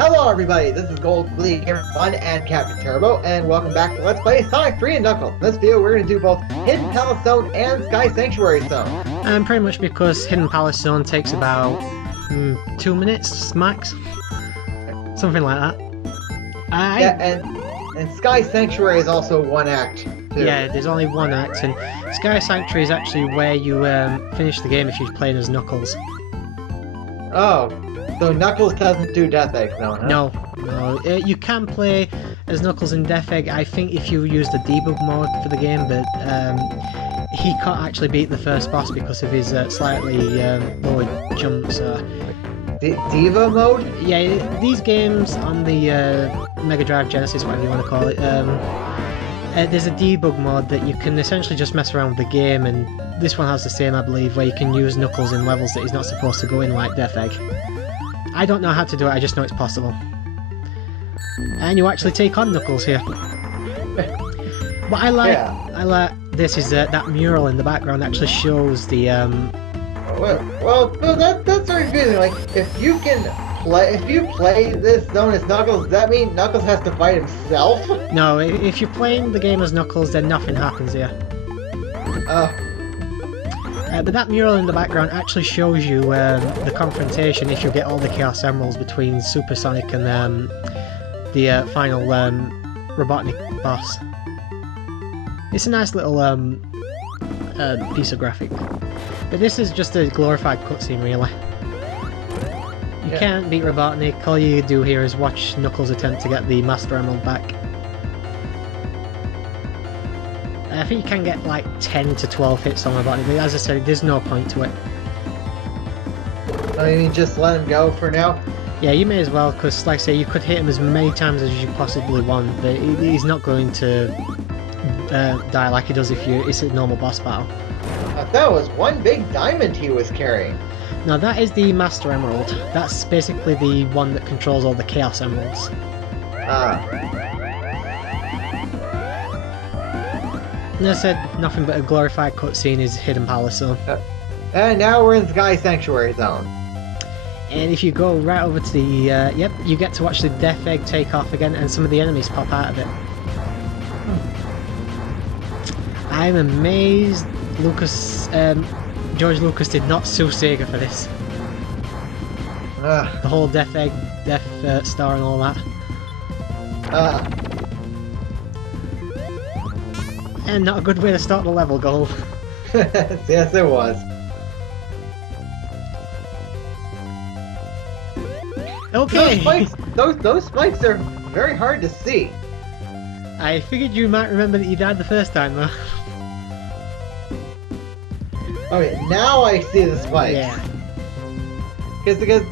Hello everybody, this is Gold League Gamer 1 and Captain Turbo, and welcome back to Let's Play Sonic 3 and Knuckles. In this video we're going to do both Hidden Palace Zone and Sky Sanctuary Zone. Pretty much because Hidden Palace Zone takes about 2 minutes max. Something like that. Yeah, and Sky Sanctuary is also one act, too. Yeah, there's only one act, and Sky Sanctuary is actually where you finish the game if you're playing as Knuckles. Oh, so Knuckles doesn't do Death Eggs now, huh? No. You can play as Knuckles in Death Egg, I think, if you use the debug mode for the game, but he can't actually beat the first boss because of his slightly lower jumps. Diva mode? Yeah, these games on the Mega Drive, Genesis, whatever you want to call it, there's a debug mode that you can essentially just mess around with the game, and this one has the same, I believe, where you can use Knuckles in levels that he's not supposed to go in, like Death Egg. I don't know how to do it, I just know it's possible. And you actually take on Knuckles here. What I like this is that mural in the background actually shows the Well, that's very confusing. Like, if you play this zone as Knuckles, does that mean Knuckles has to fight himself? No, if you're playing the game as Knuckles, then nothing happens here. But that mural in the background actually shows you the confrontation if you get all the Chaos Emeralds between Super Sonic and the final Robotnik boss. It's a nice little piece of graphic. But this is just a glorified cutscene, really. You can't beat Robotnik, all you do here is watch Knuckles attempt to get the Master Emerald back. I think you can get like 10 to 12 hits on Robotnik, but as I said, there's no point to it. I mean, just let him go for now? Yeah, you may as well, because like I say, you could hit him as many times as you possibly want, but he's not going to die like he does if it's a normal boss battle. That was one big diamond he was carrying. No, that is the Master Emerald. That's basically the one that controls all the Chaos Emeralds. And I said, nothing but a glorified cutscene is Hidden Palace Zone. And now we're in Sky Sanctuary Zone. And if you go right over to the, yep, you get to watch the Death Egg take off again, and some of the enemies pop out of it. I'm amazed George Lucas did not sue Sega for this. The whole Death Egg, Death Star and all that. And not a good way to start the level, Gold. Yes, it was. Okay. Those spikes are very hard to see. I figured you might remember that you died the first time, though. Okay, now I see the spikes. Yeah. Because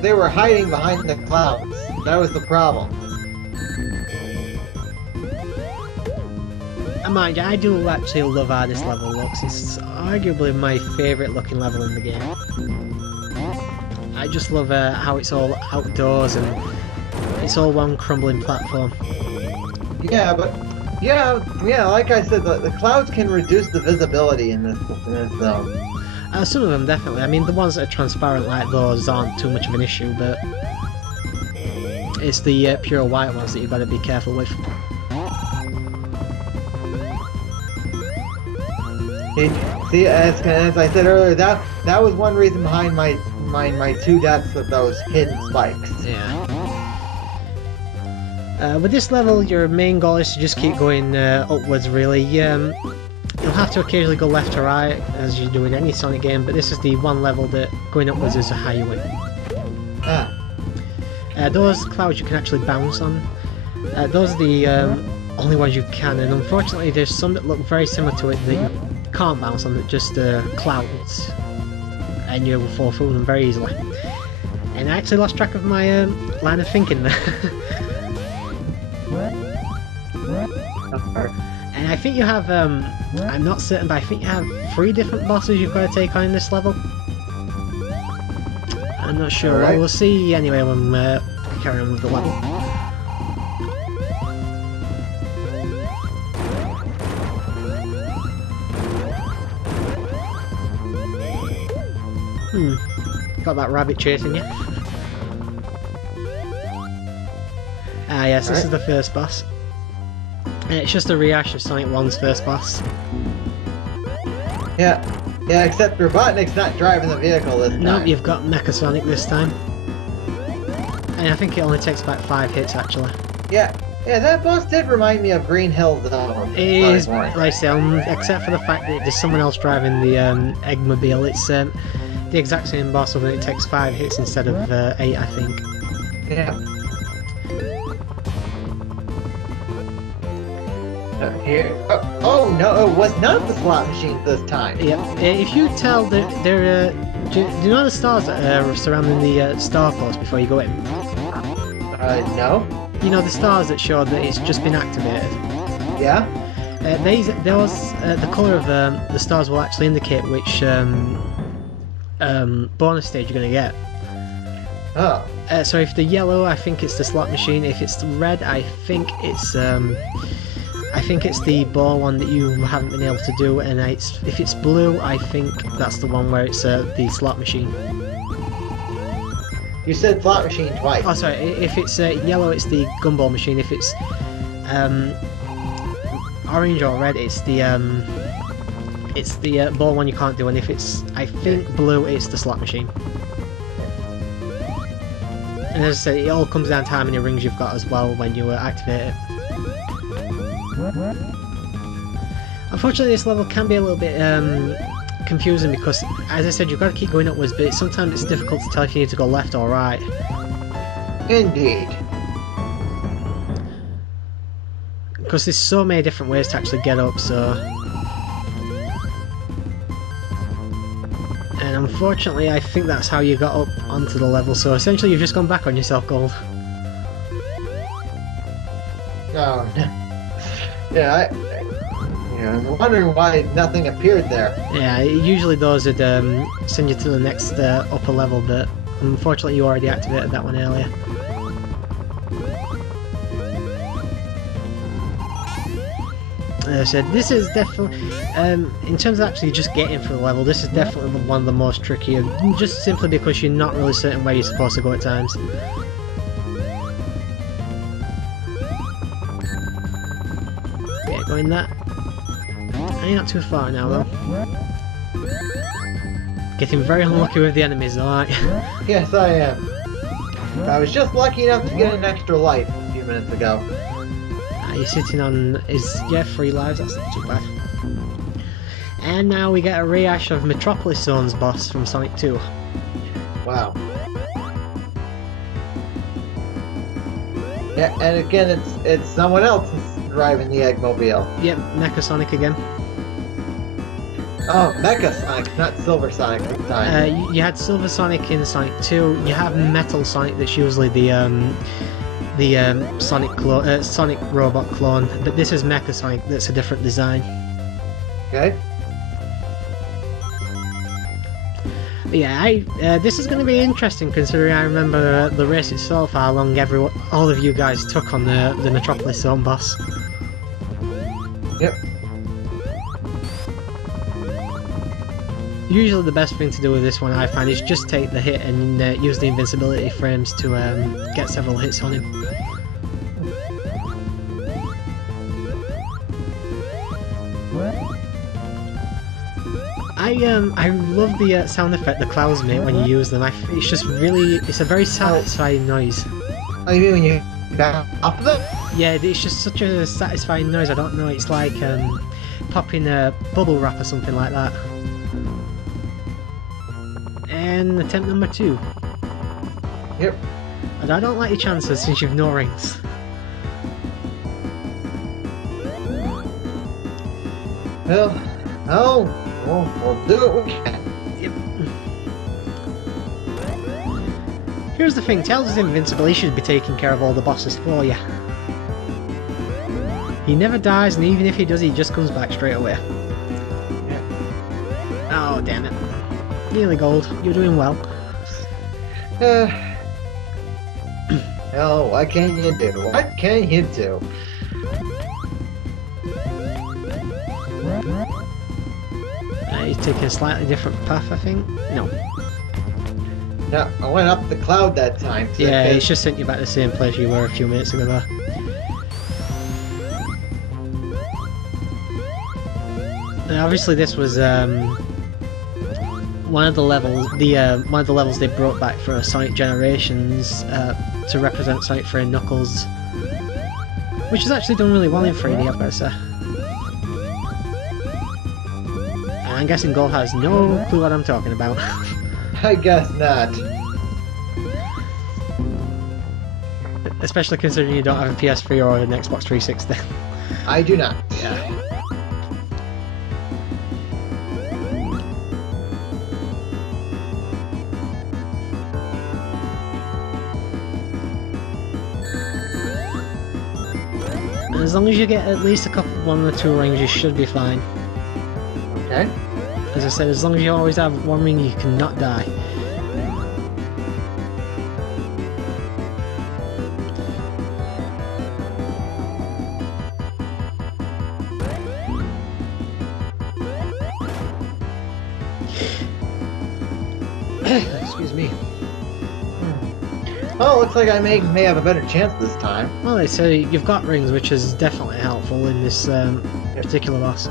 they were hiding behind the clouds. That was the problem. Mind you, I do actually love how this level looks. It's arguably my favourite looking level in the game. I just love how it's all outdoors and it's all one crumbling platform. Yeah, but yeah, like I said, the clouds can reduce the visibility in this zone. Some of them definitely. I mean, the ones that are transparent like those aren't too much of an issue, but it's the pure white ones that you've got to be careful with. See, as I said earlier, that was one reason behind my 2 deaths of those hidden spikes. Yeah. With this level, your main goal is to just keep going upwards, really. You'll have to occasionally go left or right, as you do in any Sonic game, but this is the one level that going upwards is a highway. Those clouds you can actually bounce on. Those are the only ones you can, and unfortunately there's some that look very similar to it that you can't bounce on, that just clouds, and you will fall through them very easily. And I actually lost track of my line of thinking there. And I think you have, I'm not certain, but I think you have 3 different bosses you've got to take on in this level. I'm not sure. Right. We'll see anyway when we carry on with the level. Got that rabbit chasing you. Ah yes, this Alright. is the first boss. And it's just a rehash of Sonic 1's first boss. Yeah. Yeah, except Robotnik's not driving the vehicle this time. Nope, you've got Mecha Sonic this time. And I think it only takes about 5 hits actually. Yeah. Yeah, that boss did remind me of Green Hill Zone. It is, Sonic 1. like I say, except for the fact that there's someone else driving the Eggmobile, it's the exact same boss, although it takes 5 hits instead of 8, I think. Yeah. Here. Oh no, it was not the slot machines this time. Yep. If you tell that there, do you know the stars that are surrounding the star post before you go in? No. You know the stars that show that it's just been activated. Yeah. The colour of the stars will actually indicate which bonus stage you're going to get. Oh. So if the yellow, I think it's the slot machine. If it's red, I think it's the ball one that you haven't been able to do. And if it's blue, I think that's the one where it's the slot machine. You said slot machine twice. Oh, sorry. If it's yellow, it's the gumball machine. If it's orange or red, it's the ball one you can't do. And if it's, I think, blue, it's the slot machine. And as I said, it all comes down to how many rings you've got as well when you activate it. Unfortunately, this level can be a little bit confusing because, as I said, you've got to keep going upwards, but sometimes it's difficult to tell if you need to go left or right. Indeed. Because there's so many different ways to actually get up, so... And unfortunately, I think that's how you got up onto the level, so essentially you've just gone back on yourself, Gold. Oh, no. Yeah, I'm wondering why nothing appeared there. Yeah, usually those would send you to the next upper level, but unfortunately you already activated that one earlier. As I said, this is definitely, in terms of actually just getting through the level, this is definitely one of the most trickier, just simply because you're not really certain where you're supposed to go at times. Yeah, going that. You're not too far now though. Getting very unlucky with the enemies, alright? Yes, I am. I was just lucky enough to get an extra life a few minutes ago. You're sitting on, 3 lives, that's not too bad. And now we get a rehash of Metropolis Zone's boss from Sonic 2. Wow. Yeah, and again, it's someone else driving the Eggmobile. Yep, Mecha Sonic again. Oh, Mecha Sonic, not Silver Sonic this time. You had Silver Sonic in Sonic 2. You have Metal Sonic, that's usually the Sonic robot clone, but this is Mecha Sonic, that's a different design. Okay. But yeah, this is going to be interesting considering I remember the race itself, how long all of you guys took on the Metropolis Zone boss. Yep. Usually the best thing to do with this one, I find, is just take the hit and use the invincibility frames to get several hits on him. I love the sound effect the clouds make when you use them. It's just really, it's a very satisfying noise. Oh, you mean when you back off of them? Yeah, it's just such a satisfying noise, I don't know, it's like popping a bubble wrap or something like that. And attempt number 2. Yep. And I don't like your chances since you've no rings. Well, we'll do what we can. Yep. Here's the thing, Tails is invincible, he should be taking care of all the bosses for you. He never dies, and even if he does, he just comes back straight away. Oh, damn it. Nearly gold, you're doing well. Well, what can you do? What can you do? He's taking a slightly different path, I think. No. No, I went up the cloud that time. Yeah, it's just sent you back to the same place you were a few minutes ago there. Obviously this was one of the levels they brought back for Sonic Generations to represent Sonic 3 and Knuckles, which has actually done really well in 3D, I've got to say. And I'm guessing Gold has no clue what I'm talking about. I guess not. Especially considering you don't have a PS3 or an Xbox 360. I do not. Yeah. As long as you get at least one or two rings, you should be fine. Okay. As I said, as long as you always have one ring, you cannot die. Excuse me. Oh, looks like I may have a better chance this time. Well, they say you've got rings, which is definitely helpful in this particular boss.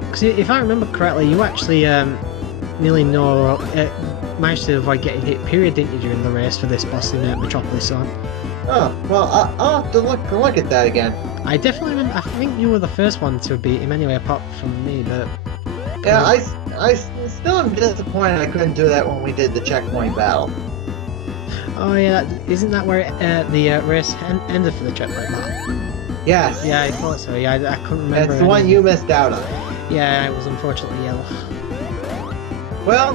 Because if I remember correctly, you actually nearly managed to avoid getting hit, period, didn't you, during the race for this boss in Metropolis Zone? Oh, well, I'll have to look at that again. I definitely remember. I think you were the first one to beat him anyway, apart from me, but... Yeah, I still am disappointed I couldn't do that when we did the checkpoint battle. Oh yeah, isn't that where the race ended for the checkpoint battle? Yes. Yeah, I thought so. Yeah, I couldn't remember. It's the one you missed out on. Yeah, I was unfortunately yellow. Well,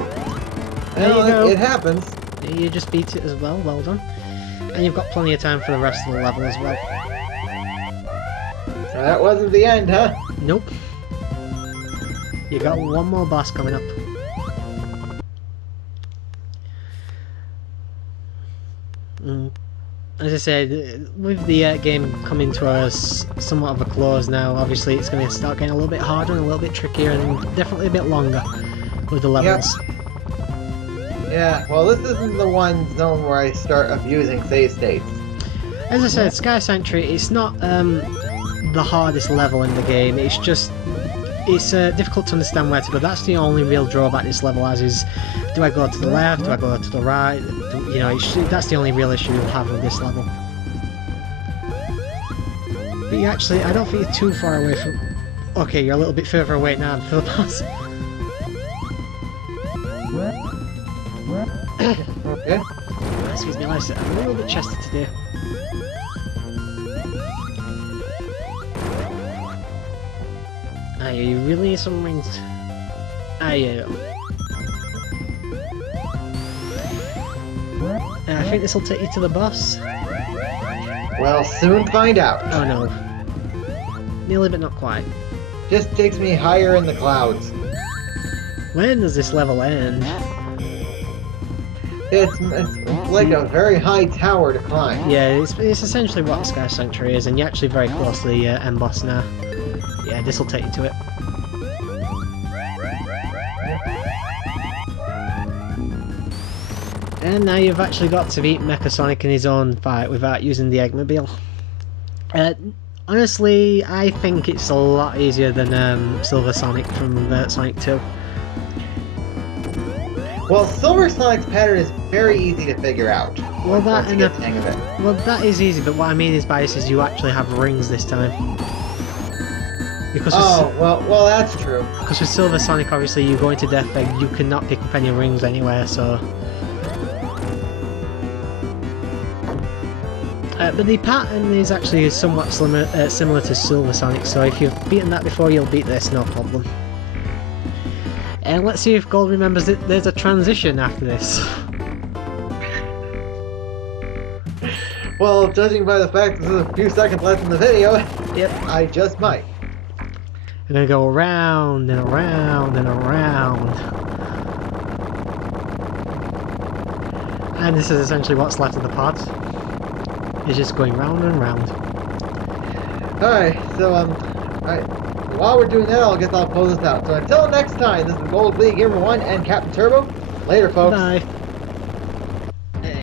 there you go. It happens. You just beat it as well. Well done. And you've got plenty of time for the rest of the level as well. So that wasn't the end, huh? Nope. You got one more boss coming up. As I said, with the game coming to us somewhat of a close now, obviously it's going to start getting a little bit harder and a little bit trickier and definitely a bit longer with the levels. Yep. Yeah, well this isn't the one zone where I start abusing save states. As I said, Sky Sanctuary, it's not the hardest level in the game, it's just... It's difficult to understand where to go. That's the only real drawback this level has is, do I go to the left, do I go to the right? You know, that's the only real issue you'll have with this level. But you actually, I don't think you're too far away from... Okay, you're a little bit further away now for the boss. Okay. Excuse me, Lisa, I'm a little bit chested today. You really need some rings. Yeah. I think this will take you to the boss. Well, soon find out. Oh no. Nearly, but not quite. Just takes me higher in the clouds. When does this level end? It's like a very high tower to climb. Yeah, it's essentially what the Sky Sanctuary is, and you're actually very close to the end boss now. Yeah, this will take you to it. And now you've actually got to beat Mecha Sonic in his own fight without using the Eggmobile. Honestly, I think it's a lot easier than Silver Sonic from Sonic 2. Well, Silver Sonic's pattern is very easy to figure out. Well, once you get the hang of it. Well, that is easy, but what I mean is by this is you actually have rings this time. Because well, that's true. Because with Silver Sonic, obviously, you go into Death Egg, you cannot pick up any rings anywhere, so... but the pattern is actually somewhat similar to Silver Sonic, so if you've beaten that before, you'll beat this, no problem. And let's see if Gold remembers that there's a transition after this. Well, judging by the fact that there's a few seconds left in the video, Yep. I just might. I'm gonna go around and around and around. And this is essentially what's left of the pod. It's just going round and round. Alright, so, while we're doing that, I guess I'll close this out. So until next time, this is Gold League Gamer 1 and Captain Turbo, Later, folks. Bye.